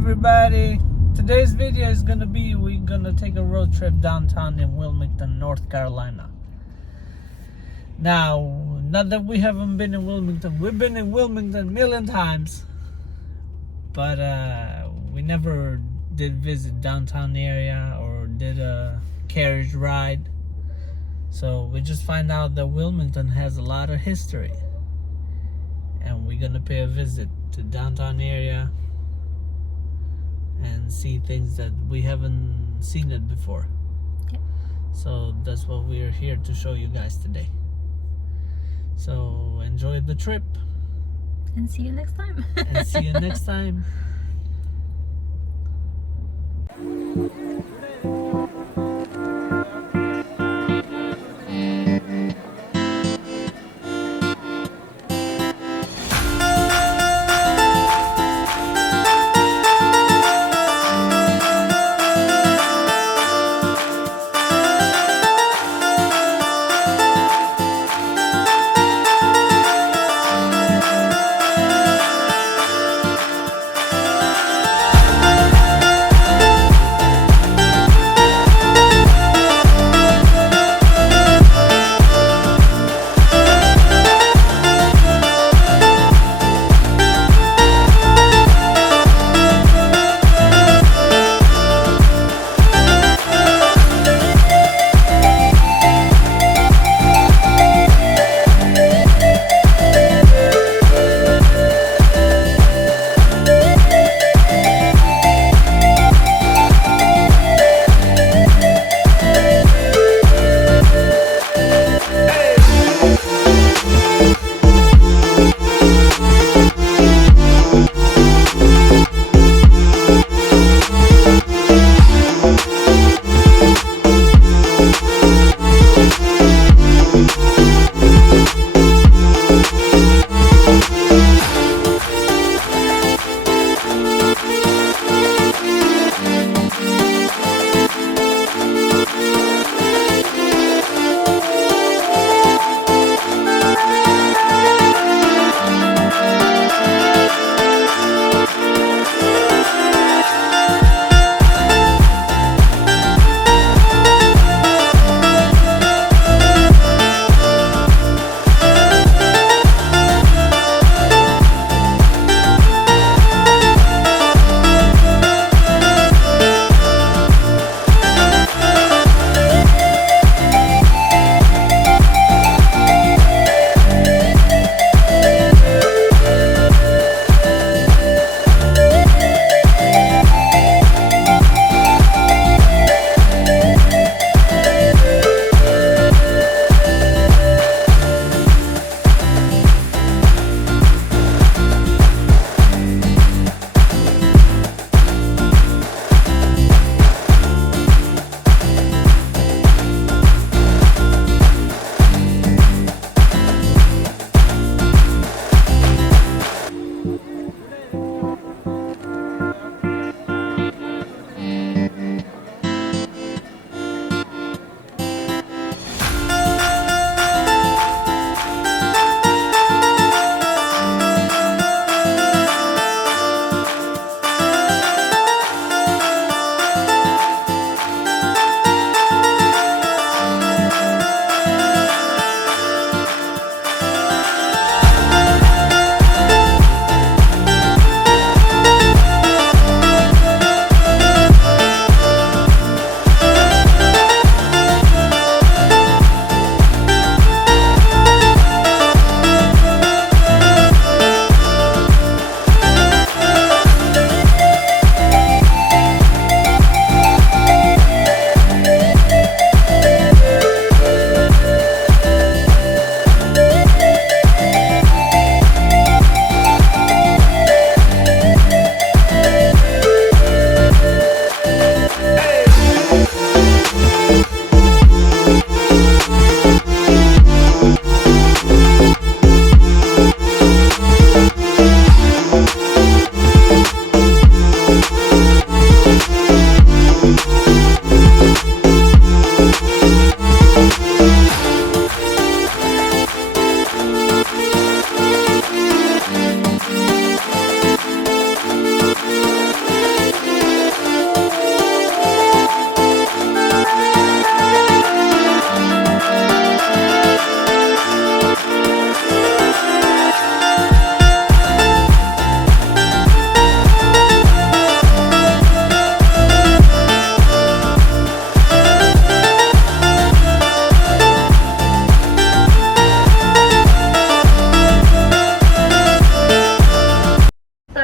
everybody. Today's video is gonna be we're gonna take a road trip downtown in Wilmington, North Carolina. Now, not that we haven't been in Wilmington. We've been in Wilmington a million times, but we never did visit downtown area or did a carriage ride. So we just find out that Wilmington has a lot of history, and we're gonna pay a visit to downtown area and see things that we haven't seen it before. Yep. So that's what we're here to show you guys today. So enjoy the trip And see you next time. and see you next time.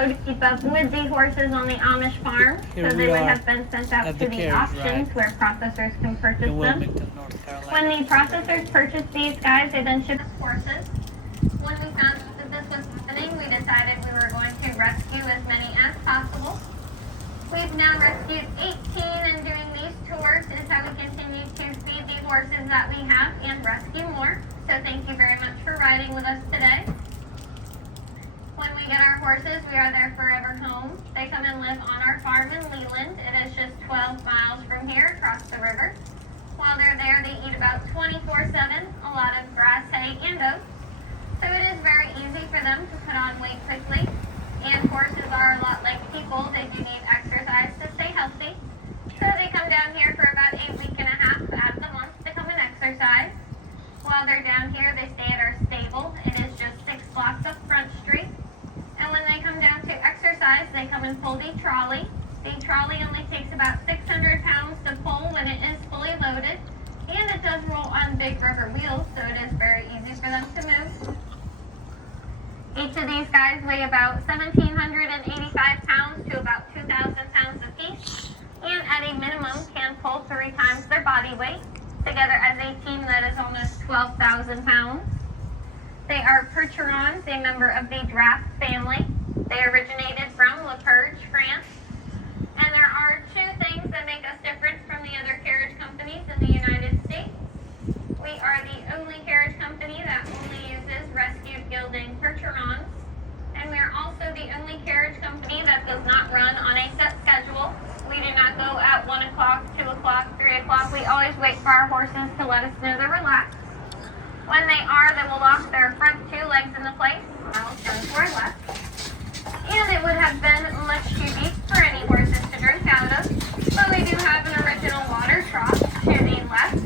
slow to keep up with the horses on the Amish farm, Here so we they would are have been sent out at to the the Carriage auctions ride where processors can purchase in them. Wilmington, North Carolina. When the processors purchase these guys, they then ship us horses. When we found out that this was happening, we decided we were going to rescue as many as possible. We've now rescued 18, and doing these tours is how we continue to feed the horses that we have and rescue more. So thank you very much for riding with us today. When we get our horses, we are their forever home. They come and live on our farm in Leland. It is just 12 miles from here across the river. While they're there, they eat about 24/7, a lot of grass, hay, and oats. So it is very easy for them to put on weight quickly. And horses are a lot like people. They do need exercise to stay healthy. So they come down here for about a week and a half out of the month to come and exercise. While they're down here, they stay at our stable. It is just 6 blocks up Front Street. And when they come down to exercise, they come and pull the trolley. The trolley only takes about 600 pounds to pull when it is fully loaded. And it does roll on big rubber wheels, so it is very easy for them to move. Each of these guys weigh about 1,785 pounds to about 2,000 pounds apiece, and at a minimum can pull 3 times their body weight, together as a team that is almost 12,000 pounds. They are Percherons, a member of the Draft family. They originated from La Perche, France, and there are 2 things that make us different from the other carriage companies in the United States. We are the only carriage company that only uses rescued gelding Percherons, and we are also the only carriage company that does not run on a set schedule. We do not go at 1 o'clock, 2 o'clock, 3 o'clock. We always wait for our horses to let us know they're relaxed. When they are, they will lock their front 2 legs into place. I'll turn to our left. And it would have been much too deep for any horses to drink out of, but we do have an original water trough to the left.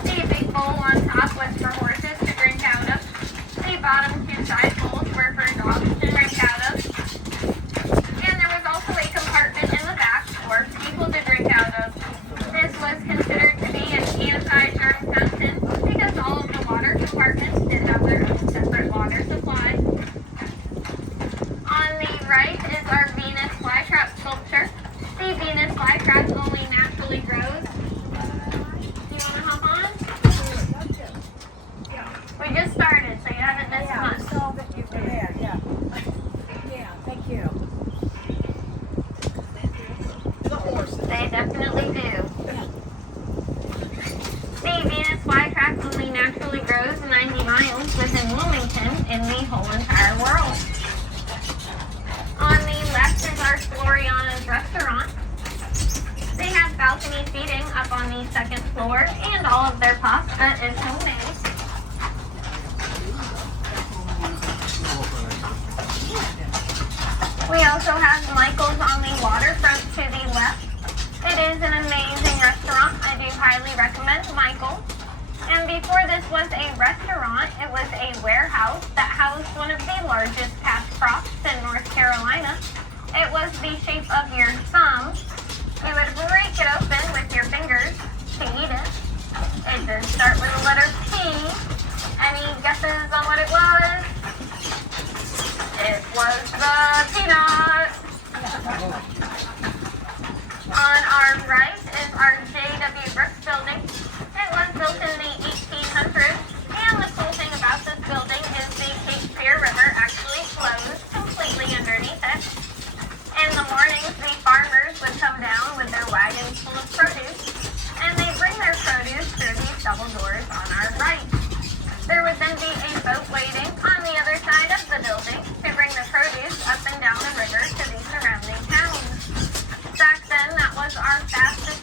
The big bowl on top was for horses to drink out of. The bottom 2 side bowls were for dogs to drink out of. And there was also a compartment in the back for people to drink out of. This was considered to be an anti-germ fountain because all of the water compartments did have their own separate water supply. On the right is our Venus flytrap sculpture. The Venus flytrap only naturally grows. Do you want to hop on? We just started, so you haven't missed much. I saw that you were there, yeah. Yeah, thank you. The horses. They definitely do. The Venus flytrap only naturally grows 90 miles within Wilmington in the whole entire world. On the left is our Floriana's restaurant. They have balcony seating up on the 2nd floor, and all of their pasta is homemade. We also have Michael's on the waterfront to the left. It is an amazing restaurant. I do highly recommend Michael's. And before this was a restaurant, it was a warehouse that housed one of the largest cash crops in North Carolina. It was the shape of your thumb. You would break it open with your fingers to eat it. It did start with the letter P. Any guesses on what it was? It was the peanut. On our right is our J.W. Brooks building. It was built in the 1800s, and the cool thing about this building is the Cape Fear River actually flows completely underneath it. In the mornings, the farmers would come down with their wagons full of produce, and they bring their produce through these double doors on our right. There would then be a boat waiting on the other side of the building to bring the produce up and down the river to the surrounding towns. Back then, that was our fastest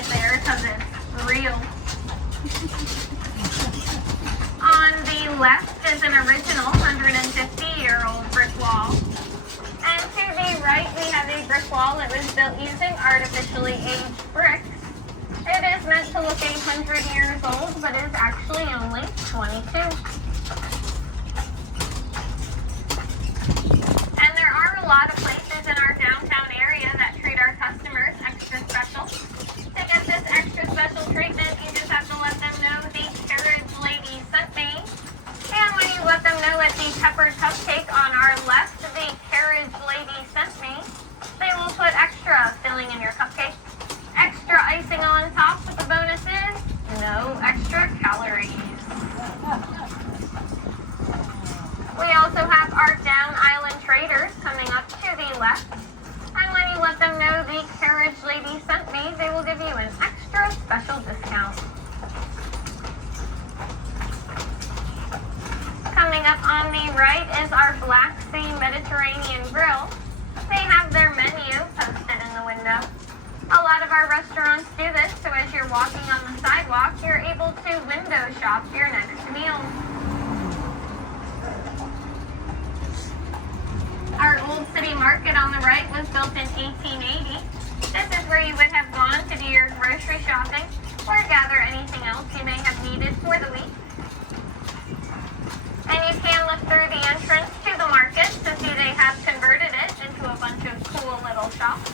it there because it's real. On the left is an original 150-year-old brick wall. And to the right, we have a brick wall that was built using artificially aged bricks. It is meant to look 100 years old, but is actually only 22. And there are a lot of places in our downtown area that treat our customers extra special. To get this extra special treatment, you just have to let them know the Carriage lady sent me. And when you let them know at the peppered cupcake on our left, the Carriage lady sent me, they will put extra filling in your cupcake. Extra icing on top, but the bonus is no extra calories. We also have our Down Island traders coming up to the left. And when you let them know the Carriage lady sent me, they will give you an extra special discount. Coming up on the right is our Black Sea Mediterranean Grill. They have their menu posted in the window. A lot of our restaurants do this, so as you're walking on the sidewalk, you're able to window shop your next meal. Our Old City Market on the right was built in 1880. This is where you would have gone to do your grocery shopping or gather anything else you may have needed for the week. And you can look through the entrance to the market to see they have converted it into a bunch of cool little shops.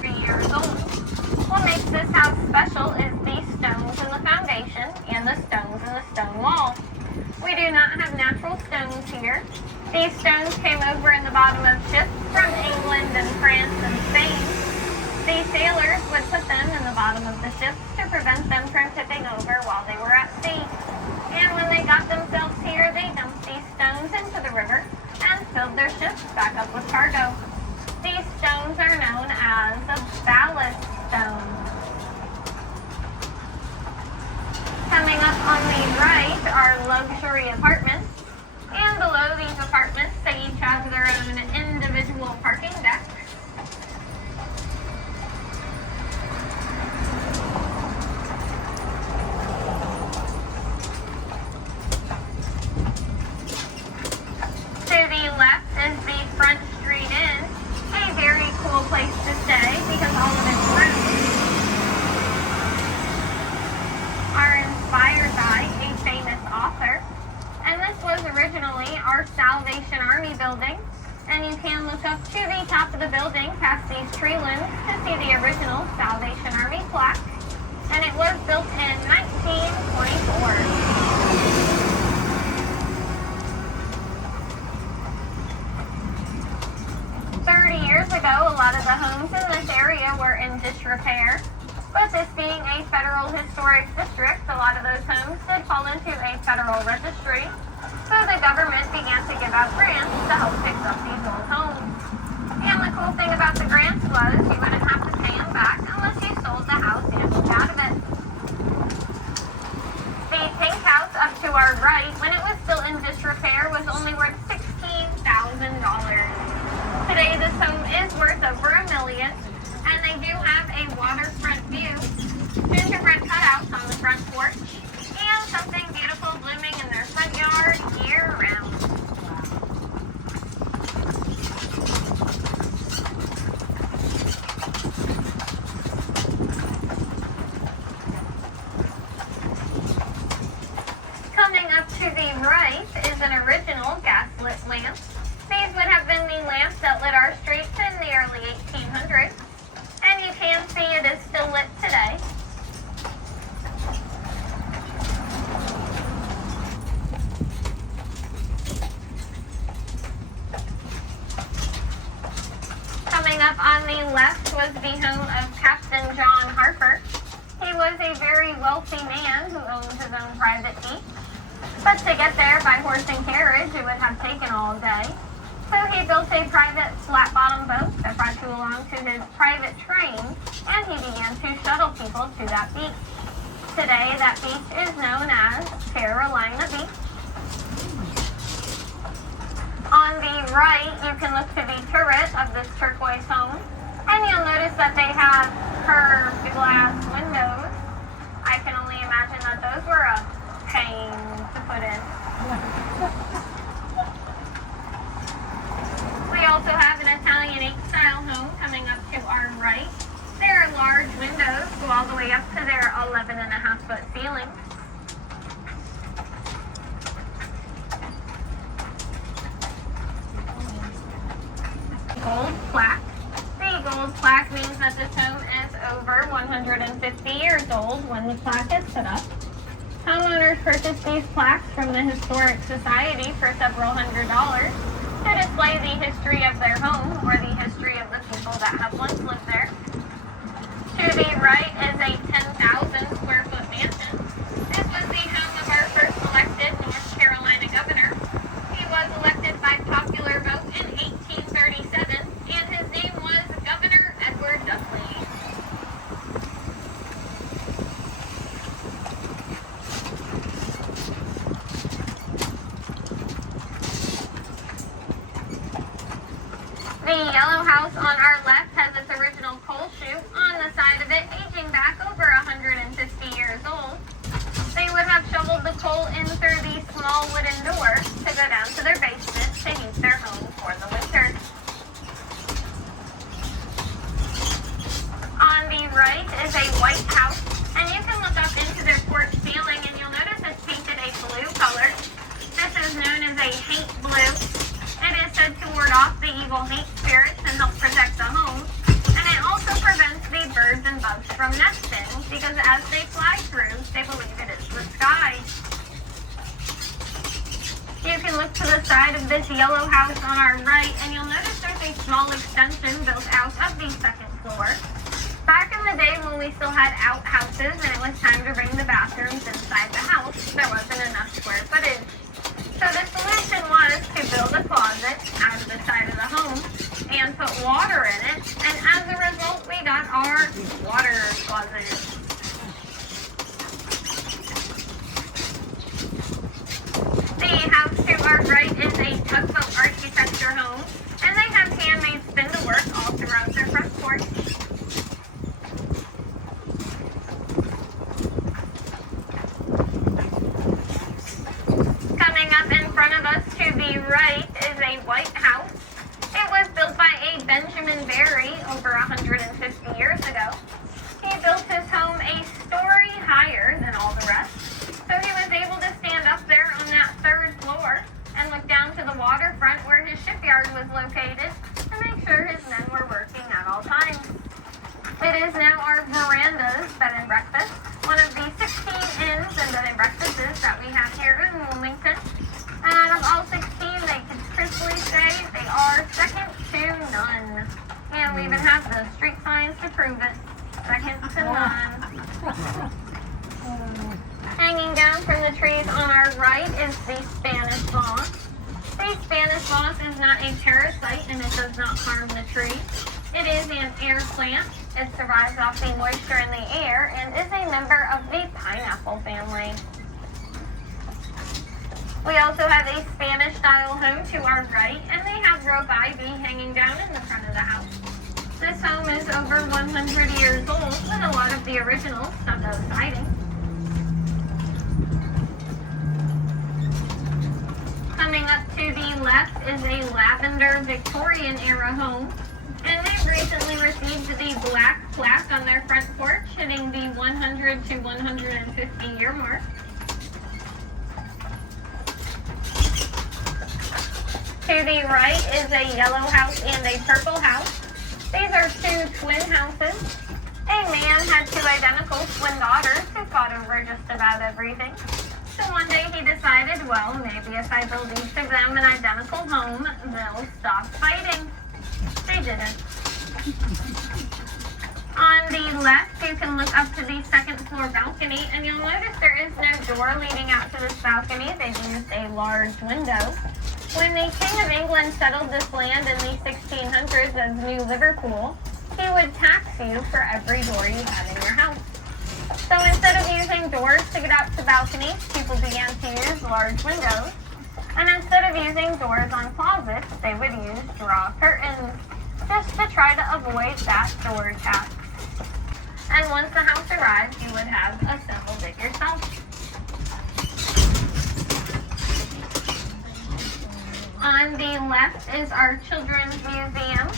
3 years old. What makes this house special is the stones in the foundation and the stones in the stone wall. We do not have natural stones here. These stones came over in the bottom of ships from England and France and Spain. The sailors would put them in the bottom of the ships to prevent them from tipping over while they were at sea. And when they got themselves here, they dumped these stones into the river and filled their ships back up with cargo. These stones are known as the ballast stones. Coming up on the right are luxury apartments. And below these apartments, they each have their own individual parking deck. To the left is the Front Street Inn, a very cool place to stay because all of its rooms are inspired by a famous author. And this was originally our Salvation Army building. And you can look up to the top of the building past these tree limbs to see the original Salvation Army plaque. And it was built in 1924. 30 years ago, a lot of the homes in this area were in disrepair. But this being a federal historic district, a lot of those homes did fall into a federal registry. So the government began to give out grants to help fix up these old homes. And the cool thing about the grants was you wouldn't have to pay them back unless you sold the house and moved out of it. The pink house up to our right, when it was still in disrepair, was only worth $16,000. Today this home is worth over $1 million. And they do have a waterfront view, gingerbread cutouts on the front porch, and something beautiful blooming in their front yard year-round. Coming up to the right is an original gas-lit lamp. These would have been the lamps that lit our streets in the early 1800s. And you can see it is still lit today. Coming up on the left was the home of Captain John Harper. He was a very wealthy man who owned his own private beach. But to get there by horse and carriage, it would have taken all day. So he built a private flat-bottom boat that brought you along to his private train, and he began to shuttle people to that beach. Today, that beach is known as Carolina Beach. On On the right, you can look to the turret of this turquoise home, and you'll notice that they have curved glass windows. I can only imagine that those were a pain to put in. We also have an Italianate style home coming up to our right. Their large windows go all the way up to their 11.5-foot ceiling. Gold plaque. The gold plaque means that this home is over 150 years old when the plaque is put up. Homeowners purchase these plaques from the Historic Society for several $100s to display the history of their home or the history of the people that have once lived there. To the right is a 10,000 square foot mansion. This was the home of our first elected North Carolina governor. He was elected by popular vote in 1837, and his name was Governor Edward Dudley. The yellow house on our left has its original coal chute on the side of it, aging back over 150 years old. They would have shoveled the coal in through the small wooden door to go down to their basement to heat their home for the winter. On the right is a white house, and you can look up into their porch ceiling and you'll notice it's painted a blue color. This is known as a hate blue. It is said to ward off the evil hate spirits and help protect the home. And it also prevents the birds and bugs from nesting because as they fly through, they believe it is the sky. You can look to the side of this yellow house on our right and you'll notice there's a small extension built out of the second floor. Back in the day when we still had outhouses and it was time to bring the bathrooms inside the house, there wasn't enough square footage. So the solution was to build a closet out of the side of the home and put water in it, and as a result we got our water closet. The house to our right is a tugboat architecture home, and they have handmade spindlework all throughout their front porch. Coming up in front of us to the right is a white house. It was built by a Benjamin Berry over 150 years ago. He built his home a story higher than all the rest, so he was able to stand up there on that third floor and look down to the waterfront where his shipyard was located to make sure his men were working at all times. It is now our veranda's bed and breakfast, one of the 16 inns and bed and breakfasts that we have here in Wilmington. And out of all 16, they can truthfully say they are second to none. And we even have the street signs to prove it. Second to none. Hanging down from the trees on our right is the Spanish moss. The Spanish moss is not a parasite and it does not harm the tree. It is an air plant. It survives off the moisture in the air and is a member of the pineapple family. We also have a Spanish-style home to our right, and they have rope ivy hanging down in the front of the house. This home is over 100 years old with a lot of the original stucco siding. Coming up to the left is a lavender Victorian-era home. And they've recently received the black plaque on their front porch, hitting the 100 to 150 year mark. To the right is a yellow house and a purple house. These are two twin houses. A man had two identical twin daughters who fought over just about everything. So one day he decided, well, maybe if I build each of them an identical home, they'll stop fighting. They didn't. On the left, you can look up to the second floor balcony, and you'll notice there is no door leading out to this balcony. They used a large window. When the King of England settled this land in the 1600s as New Liverpool, he would tax you for every door you had in your house. So instead of using doors to get out to balconies, people began to use large windows. And instead of using doors on closets, they would use draw curtains just to try to avoid that door tax. And once the house arrived, you would have assembled it yourself. On the left is our Children's Museum.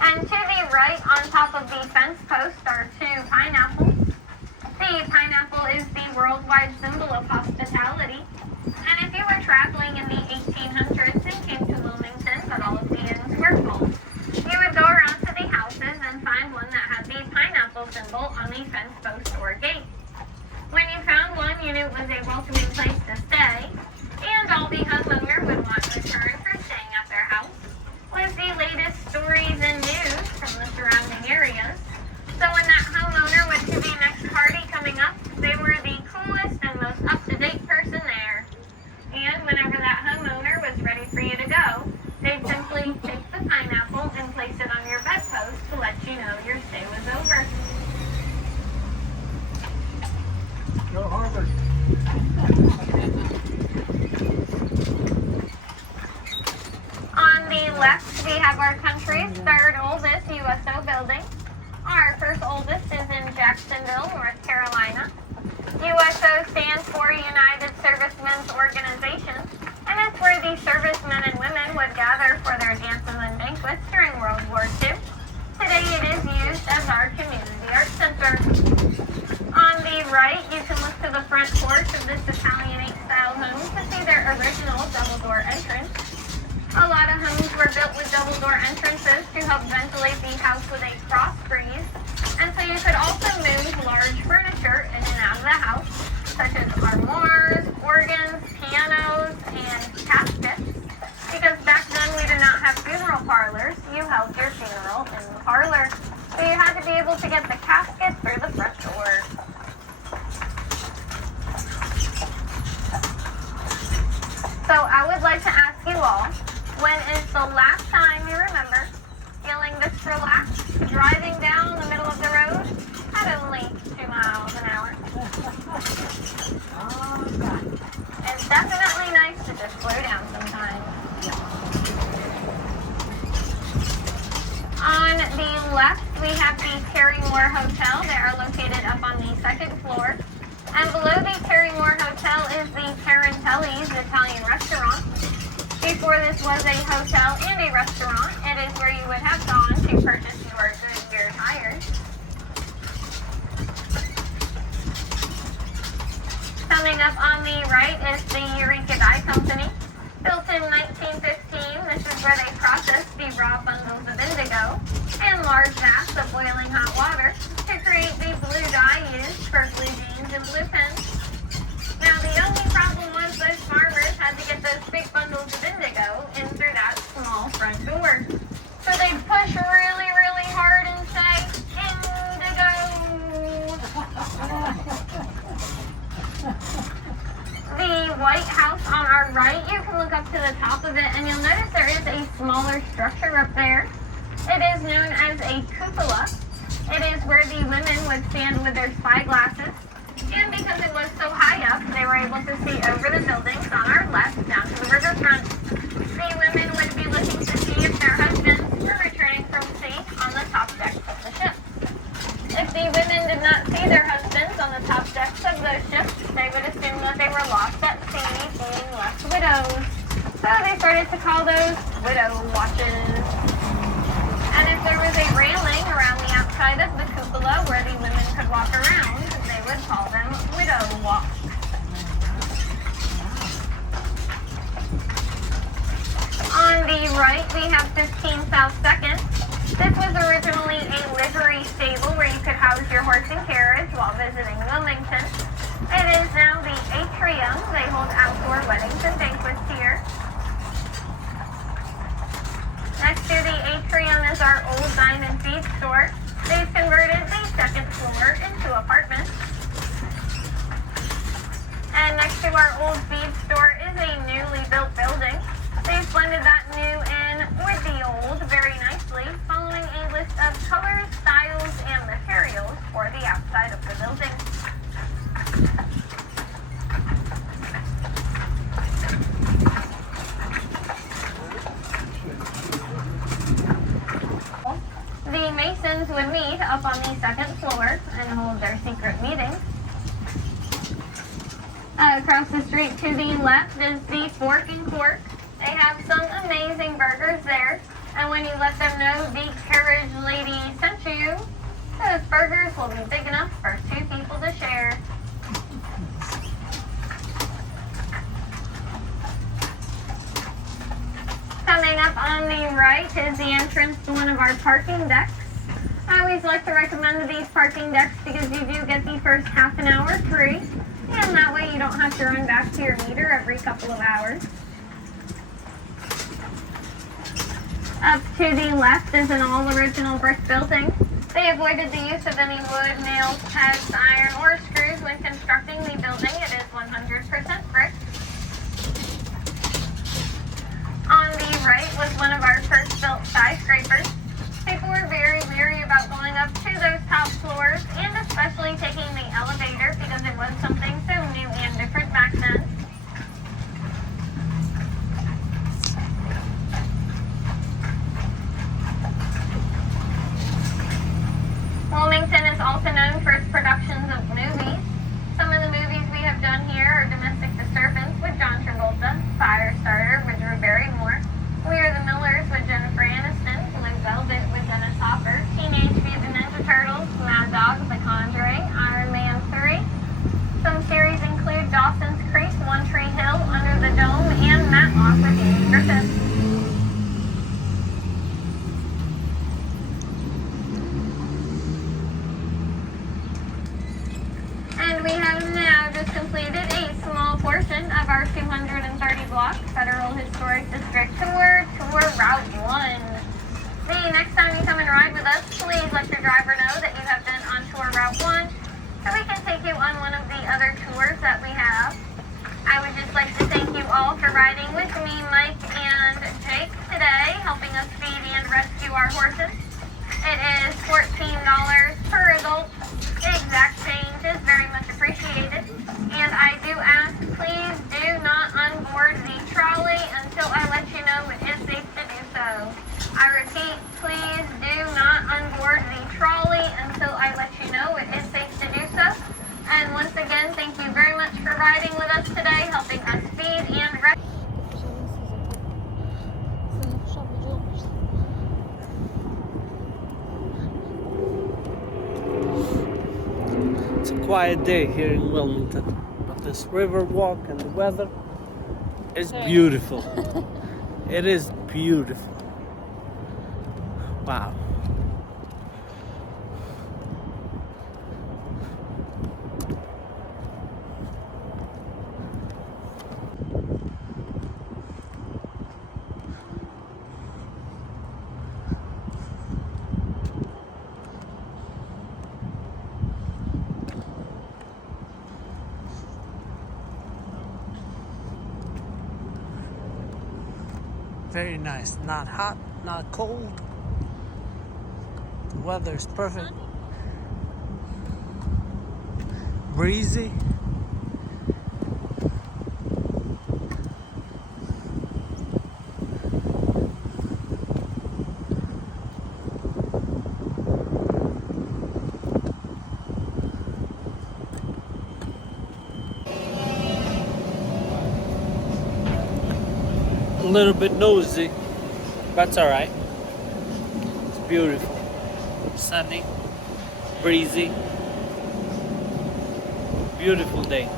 And to the right, on top of the fence post, are two pineapples. The pineapple is the worldwide symbol of hospitality. And if you were traveling in the 1800s and came to Wilmington, but all of the inns were full, you would go around to the houses and find one that had the pineapple symbol on the fence post or gate. When you found one, you knew it was a welcoming place to stay, and all the homeowner would want in return for staying at their house was the latest stories and news from the surrounding areas. So when that homeowner went to the next party coming up, they were the coolest and most up-to-date person there. And whenever that homeowner was ready for you to go, they'd simply take the pineapple and place it on your bedpost to let you know your stay was over. Go Harvard. On the left, we have our country's third oldest USO building. Our first oldest is in Jacksonville, North Carolina. USO stands for United Servicemen's Organization, and it's where the servicemen and women would gather for their dances and banquets during World War II. Today it is used as our community art center. On the right, you can look to the front porch of this Italianate-style home to see their original double-door entrance. A lot of homes were built with double-door entrances to help ventilate the house with a cross breeze, and so you could also move large furniture in and out of the house, such as armoires, organs, pianos, and caskets. Because back then we did not have funeral parlors, you held your funeral in the parlor, so you had to be able to get the casket through the front door. So I would like to ask you all, when is the last time you remember feeling this relaxed, driving down the middle of the road at only 2 miles an hour? It's definitely nice to just slow down sometimes. On the left, we have the Carriage Hotel. They are located up on the second floor. And below the Carriage Hotel is the Tarantelli's Italian restaurant. Before this was a hotel and a restaurant, it is where you would have gone to purchase your Goodyear tires. Coming up on the right is the Eureka Dye Company. Built in 1915, this is where they processed the raw bundles of indigo and large vats of boiling hot water to create the blue dye used for blue jeans and blue pens. Now the only problem was those farmers had to get those big bundles of indigo in through that small front door. So they'd push really, really hard and say, indigo! The White House on our right, you can look up to the top of it and you'll notice there is a smaller structure up there. It is known as a cupola. It is where the women would stand with their spyglasses. And because it was so high up, they were able to see over the buildings on our left down to the riverfront. The women would be looking to see if their husbands were returning from sea on the top decks of the ship. If the women did not see their husbands on the top decks of those ships, they would assume that they were lost at sea, being left widows. So they started to call those widow watches. And if there was a railing around the outside of the cupola where the women could walk around, they would call them widow walks. On the right, we have 15 South 2nd. This was originally a livery stable where you could house your horse and carriage while visiting Wilmington. It is now the atrium. They hold outdoor weddings and banquets here. Next to the atrium is our old Diamond Feed store. They've converted the second floor into apartments. And next to our old feed store is a newly built building. They've blended that new in with the old very nicely, following a list of colors, styles, and materials for the outside of the building. would meet up on the second floor and hold their secret meetings. Across the street to the left is the Fork and Cork. They have some amazing burgers there. And when you let them know the Carriage lady sent you, those burgers will be big enough for 2 people to share. Coming up on the right is the entrance to one of our parking decks. I always like to recommend these parking decks because you do get the first half an hour free, and that way you don't have to run back to your meter every couple of hours. Up to the left is an all-original brick building. They avoided the use of any wood, nails, pegs, iron, or screws when constructing the building. It is 100% brick. On the right was one of our first built skyscrapers. People were very leery about going up to those top floors, and especially taking the elevator because it was something so new and different back then. Wilmington is also known for its productions of movies. Some of the movies we have done here are Domestic Disturbance with John Travolta, Firestarter with Drew Barrymore, We Are the Millers with Jennifer Aniston, Blue Velvet with Dennis Hopper, Teenage Mutant Ninja Turtles, Mad Dog, The Conjuring, Iron Man 3. Some series include Dawson's Creek, One Tree Hill, Under the Dome, and Matlock with Andy Griffith. And we have now just completed a small portion of our 230-block Federal Historic District tour Route 1. The next time you come and ride with us, please let your driver know that you have been on tour Route 1, so we can take you on one of the other tours that we have. I would just like to thank you all for riding with me, Mike, and Jake today, helping us feed and rescue our horses. It is $14 per adult. The exact change is very much appreciated. And I do ask, please do not unboard the trolley until I let you know it is safe to do so. I repeat, please do not unboard the trolley until I let you know it is safe to do so. And once again, thank you very much for riding with us today, helping us feed and rescue. It's a quiet day here in Wilmington, but this river walk and the weather is beautiful. It is beautiful. Wow. Very nice. Not hot, not cold. The weather is perfect. Breezy. A little bit nosy, but it's alright. It's beautiful. Sunny, breezy, beautiful day.